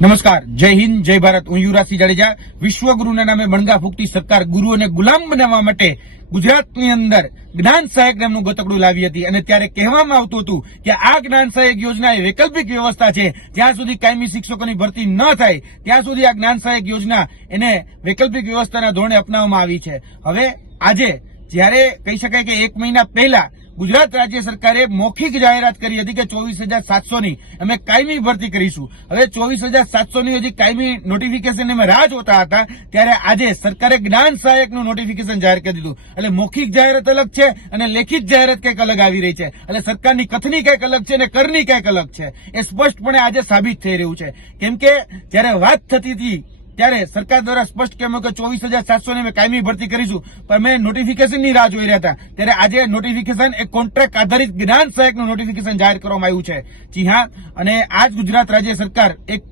નમસ્કાર, જય હિન્દ, જય ભારત. હું યુવરાજસિંહ જાડેજા. વિશ્વગુરુના નામે બણગા ફૂંકતી સરકાર ગુરુઓને ગુલામ બનાવવા માટે ગુજરાતની અંદર જ્ઞાન સહાયક નામનું ગતકડું લાવી હતી અને ત્યારે કહેવામાં આવતું હતું કે આ જ્ઞાન સહાયક યોજના એ વૈકલ્પિક વ્યવસ્થા છે. જ્યાં સુધી કાયમી શિક્ષકોની ભરતી ન થાય ત્યાં સુધી આ જ્ઞાન સહાયક યોજના એને વૈકલ્પિક વ્યવસ્થાના ધોરણે અપનાવવામાં આવી છે. હવે આજે જ્યારે કહી શકાય કે 1 મહિના પહેલા ગુજરાત રાજ્ય સરકારે મૌખિક જાહેરાત કરી હતી કે 24,700ની અમે કાયમી ભરતી કરીશું. હવે 24,700ની હજી કાયમી નોટિફિકેશન અમે રાહ જોતા હતા ત્યારે આજે સરકારે જ્ઞાન સહાયકનું નોટિફિકેશન જાહેર કરી દીધું. એટલે મૌખિક જાહેરાત અલગ છે અને લેખિત જાહેરાત કંઈક અલગ આવી રહી છે. એટલે સરકારની કથની કંઈક અલગ છે અને કરની કંઈક અલગ છે. એ સ્પષ્ટપણે આજે સાબિત થઈ રહ્યું છે. કેમ કે જયારે વાત થતી હતી ત્યારે સરકાર દ્વારા સ્પષ્ટ કહેવામાં કે 24,700 અમે કાયમી ભરતી કરીશું, પણ મેં નોટિફિકેશનની રાહ જોઈ રહ્યા હતા. ત્યારે આજે નોટિફિકેશન એક કોન્ટ્રાક્ટ આધારિત જ્ઞાન સહાયકનું નોટિફિકેશન જાહેર કરવામાં આવ્યું છે. જી હા, અને આજ ગુજરાત રાજ્ય સરકાર એક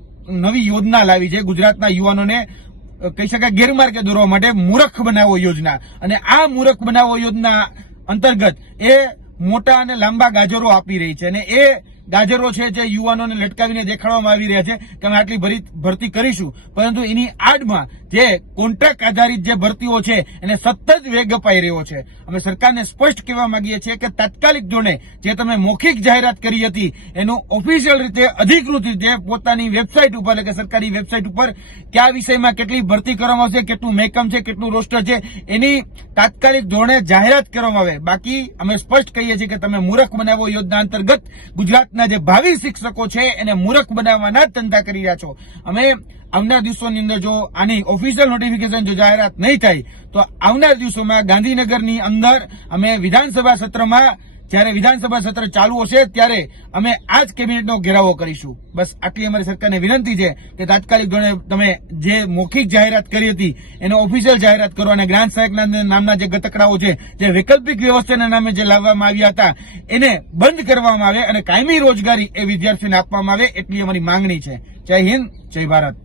નવી યોજના લાવી છે ગુજરાતના યુવાનોને કહી શકાય ગેરમાર્ગે દોરવા માટે મૂર્ખ બનાવો યોજના. અને આ મૂર્ખ બનાવો યોજના અંતર્ગત એ મોટા અને લાંબા ગાજરો આપી રહી છે અને એ ગાજરો છે જે યુવાનોને લટકાવીને દેખાડવામાં આવી રહ્યા છે કે અમે આટલી ભરતી કરીશું, પરંતુ એની આડમાં જે કોન્ટ્રાક્ટ આધારિત જે ભરતીઓ છે એને સતત વેગ અપાઈ રહ્યો છે. અમે સરકારને સ્પષ્ટ કહેવા માંગીએ છીએ કે તાત્કાલિક ધોરણે જે તમે મૌખિક જાહેરાત કરી હતી એનું ઓફિશિયલ રીતે અધિકૃત રીતે પોતાની વેબસાઇટ ઉપર એટલે કે સરકારી વેબસાઇટ ઉપર કયા વિષયમાં કેટલી ભરતી કરવામાં આવશે, કેટલું મેકમ છે, કેટલું રોસ્ટર છે, એની તાત્કાલિક ધોરણે જાહેરાત કરવામાં આવે. બાકી અમે સ્પષ્ટ કહીએ છીએ કે તમે મૂર્ખ બનાવો યોજના અંતર્ગત ગુજરાતના જે ભાવિ શિક્ષકો છે એને મૂર્ખ બનાવવાના જ ધંધા કરી રહ્યા છો. અમે આવનાર દિવસોની અંદર જો આની ઓફિશિયલ નોટિફિકેશન જો જાહેરાત નહીં થાય તો આવનાર દિવસોમાં ગાંધીનગરની અંદર અમે વિધાનસભા સત્રમાં જ્યારે વિધાનસભા સત્ર ચાલુ હશે ત્યારે અમે આ જ કેબિનેટનો ઘેરાવો કરીશું. બસ આટલી અમારી સરકારને વિનંતી છે કે તાત્કાલિક ધોરણે તમે જે મૌખિક જાહેરાત કરી હતી એનો ઓફિશિયલ જાહેરાત કરો અને જ્ઞાન સહાયકના નામના જે ગતકડાઓ છે જે વૈકલ્પિક વ્યવસ્થાના નામે જે લાવવામાં આવ્યા હતા એને બંધ કરવામાં આવે અને કાયમી રોજગારી એ વિદ્યાર્થીઓને આપવામાં આવે એટલી અમારી માંગણી છે. જય હિન્દ, જય ભારત.